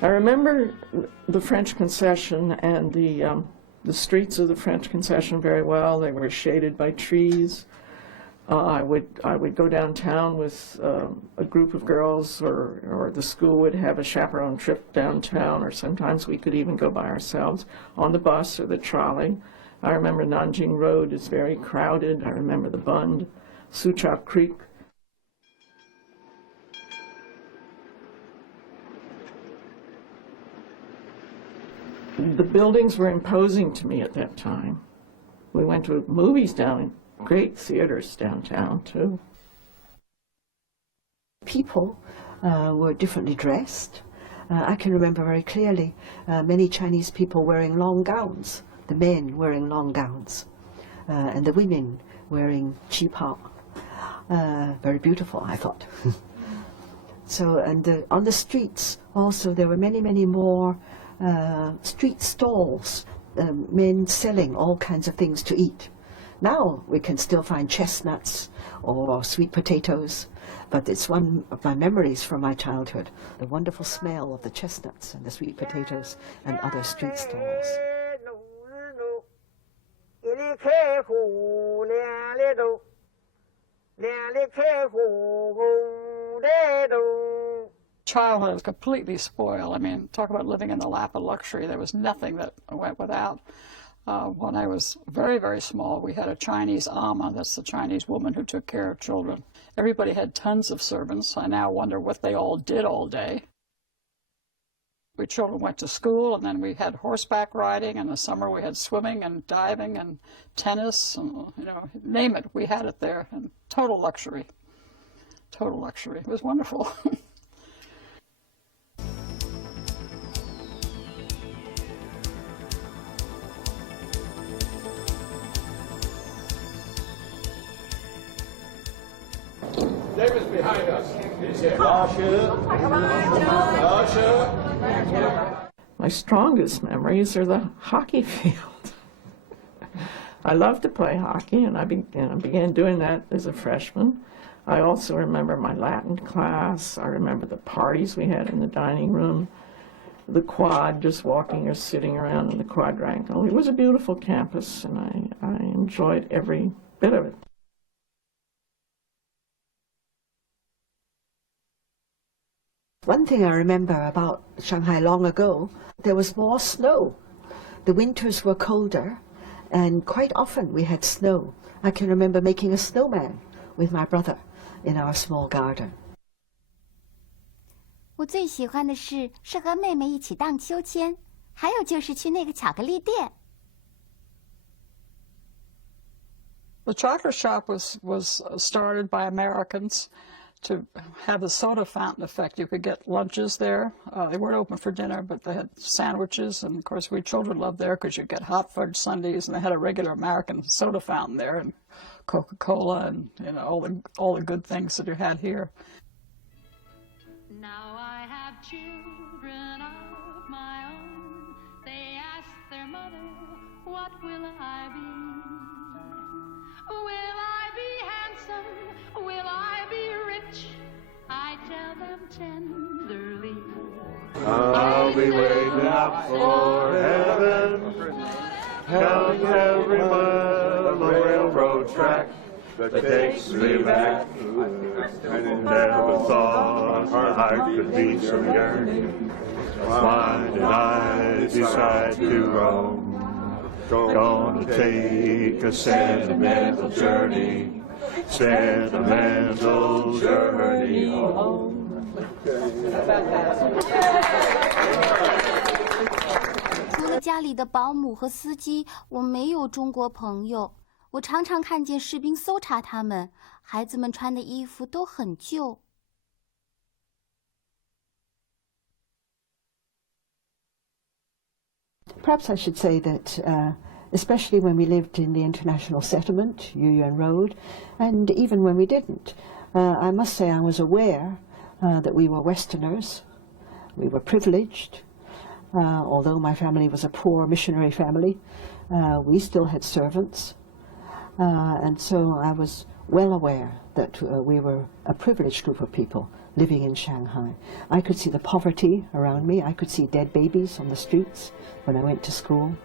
I remember the French concession and the streets of the French concession very well. They were shaded by trees. I would go downtown with a group of girls, or the school would have a chaperone trip downtown, or sometimes we could even go by ourselves on the bus or the trolley. I remember Nanjing Road is very crowded. I remember the Bund, Suchak Creek. The buildings were imposing to me at that time. We went to movies down, great theaters downtown too. People were differently dressed. I can remember very clearly many Chinese people wearing long gowns, the men wearing long gowns, and the women wearing qipao. Very beautiful, I thought. So, and on the streets also there were many, many more street stalls, men selling all kinds of things to eat. Now we can still find chestnuts or sweet potatoes, but it's one of my memories from my childhood, the wonderful smell of the chestnuts and the sweet potatoes and other street stalls. Childhood was completely spoiled. I mean, talk about living in the lap of luxury. There was nothing that went without. When I was very, very small, we had a Chinese ama, that's the Chinese woman who took care of children. Everybody had tons of servants. I now wonder what they all did all day. We children went to school, and then we had horseback riding. In the summer, we had swimming and diving and tennis, and, you know, name it, we had it there. And total luxury. Total luxury. It was wonderful. David's behind us. He's here. My strongest memories are the hockey field. I loved to play hockey, and I began doing that as a freshman. I also remember my Latin class. I remember the parties we had in the dining room, the quad, just walking or sitting around in the quadrangle. It was a beautiful campus, and I enjoyed every bit of it. One thing I remember about Shanghai long ago, there was more snow. The winters were colder, and quite often we had snow. I can remember making a snowman with my brother in our small garden. 我最喜欢的是和妹妹一起荡秋千，还有就是去那个巧克力店。The chocolate shop was started by Americans to have the soda fountain effect. You could get lunches there. They weren't open for dinner, but they had sandwiches, and of course we children loved there because you get hot fudge sundaes, and they had a regular American soda fountain there, and Coca-Cola, and you know all the good things that you had here. Now I have children of my own. They ask their mother, what will I be? Will I be handsome? Will I be rich? I tell them tenderly. I'll be waiting up for heaven, counting every mile of the railroad track that takes me back. I never thought I could be so yearning. Why did I decide to roam? Gonna take a sentimental journey, sentimental journey home. 除了家里的保姆和司机，我没有中国朋友。我常常看见士兵搜查他们，孩子们穿的衣服都很旧。Perhaps I should say that especially when we lived in the international settlement, Yuyuan Road, and even when we didn't, I must say I was aware that we were Westerners. We were privileged. Although my family was a poor missionary family, we still had servants. And so I was well aware that we were a privileged group of people living in Shanghai. I could see the poverty around me. I could see dead babies on the streets when I went to school.